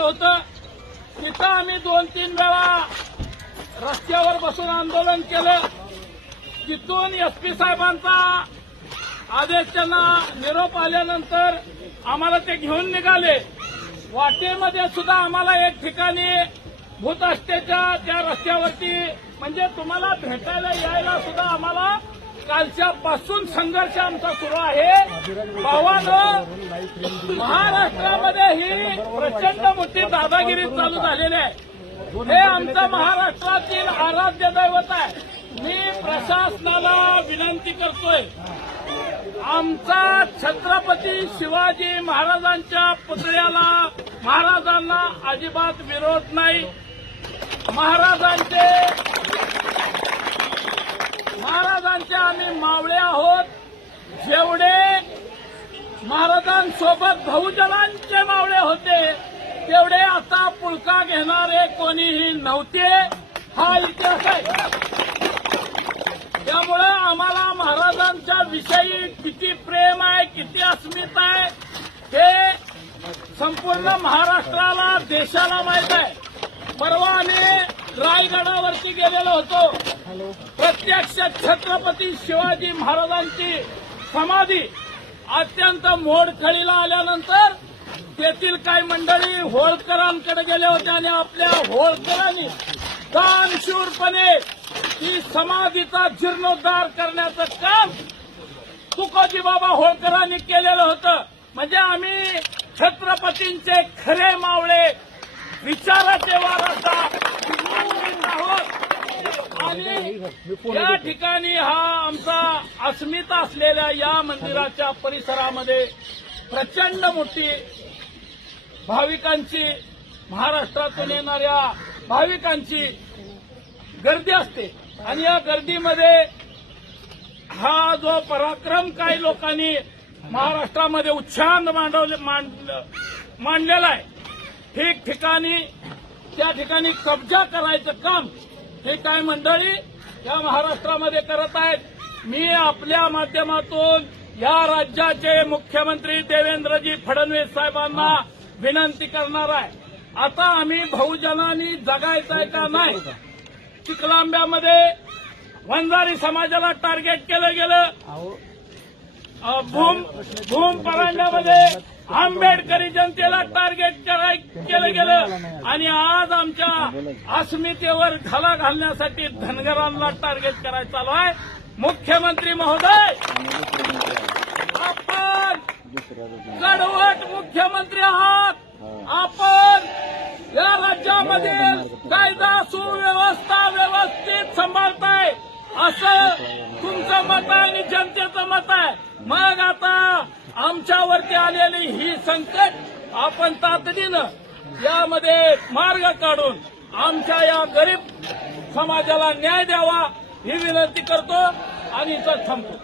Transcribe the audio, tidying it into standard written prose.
होतं तिथं आम्ही 2-3 वेळा रस्त्यावर बसून आंदोलन केलं. तिथून एसपी साहेबांचा आदेश त्यांना निरोप आल्यानंतर आम्हाला ते घेऊन निघाले. वाटेमध्ये सुद्धा आम्हाला एक ठिकाणी भूतहत्येच्या त्या रस्त्यावरती म्हणजे तुम्हाला भेटायला यायला सुद्धा आम्हाला कालच्यापासून संघर्ष आमचा सुरू आहे. भावानं महाराष्ट्रामध्ये ही प्रचंड मोठी दादागिरी चालू झालेली आहे. हे आमचं महाराष्ट्रातील आराध्य दैवत आहे. मी प्रशासनाला विनंती करतोय, आमचा छत्रपती शिवाजी महाराजांच्या पुतळ्याला महाराजांना अजिबात विरोध नाही. महाराजांचे आम्ही मावळे आहोत. जेवढे महाराजांसोबत बहुजनांचे मावळे होते तेवढे आता पुळका घेणारे कोणीही नव्हते. हा इतिहास आहे. त्यामुळे आम्हाला महाराजांच्या विषयी किती प्रेम आहे, किती अस्मिता आहे हे संपूर्ण महाराष्ट्राला, देशाला माहीत आहे. परवा आम्ही रायगडावरती गेलेलो होतो. प्रत्यक्ष छत्रपती शिवाजी महाराजांची समाधी अत्यंत मोडखळीला आल्यानंतर तेथील काही मंडळी होळकरांकडे गेले होते आणि आपल्या होळकरांनी दानशूरपणे ती समाधीचा जीर्णोद्धार करण्याचं काम तुकोजी बाबा होळकरांनी केलेलं होतं. म्हणजे आम्ही छत्रपतींचे खरे मावळे, विचाराचे वारसदार आहोत. आणि या ठिकाणी हा आमचा अस्मिता असलेल्या या मंदिराच्या परिसरामध्ये प्रचंड मोठी भाविकांची, महाराष्ट्रातून येणाऱ्या भाविकांची गर्दी असते. आणि या गर्दीमध्ये हा जो पराक्रम काही लोकांनी महाराष्ट्रामध्ये उच्छाद मांडलेला आहे, ठिकठिकाणी त्या ठिकाणी कब्जा करायचं काम हे काही मंडळी या महाराष्ट्रामध्ये करत आहेत. मी आपल्या माध्यमातून या राज्याचे मुख्यमंत्री देवेंद्रजी फडणवीस साहेबांना विनंती करणार आहे. आता आम्ही बहुजनांनी जगायचं आहे का नाही. चिखलांब्यामध्ये वंजारी समाजाला टार्गेट केलं गेलं. भूम परांड्यामध्ये आंबेडकरी जनतेला टार्गेट केलं गेलं. आणि आज आमच्या अस्मितेवर घाला घालण्यासाठी धनगरांना टार्गेट करायचं चालू आहे. मुख्यमंत्री महोदय, आपण कडवट मुख्यमंत्री आहात. आपण या राज्यामध्ये कायदा सुव्यवस्था व्यवस्थित सांभाळताय असं तुमचं मत आहे आणि जनतेचं मत आहे. मग आता आमच्यावरती आलेली ही संकट आपण तातडीनं यामध्ये मार्ग काढून आमच्या या गरीब समाजाला न्याय द्यावा ही विनंती करतो आणि इथं थांबतो.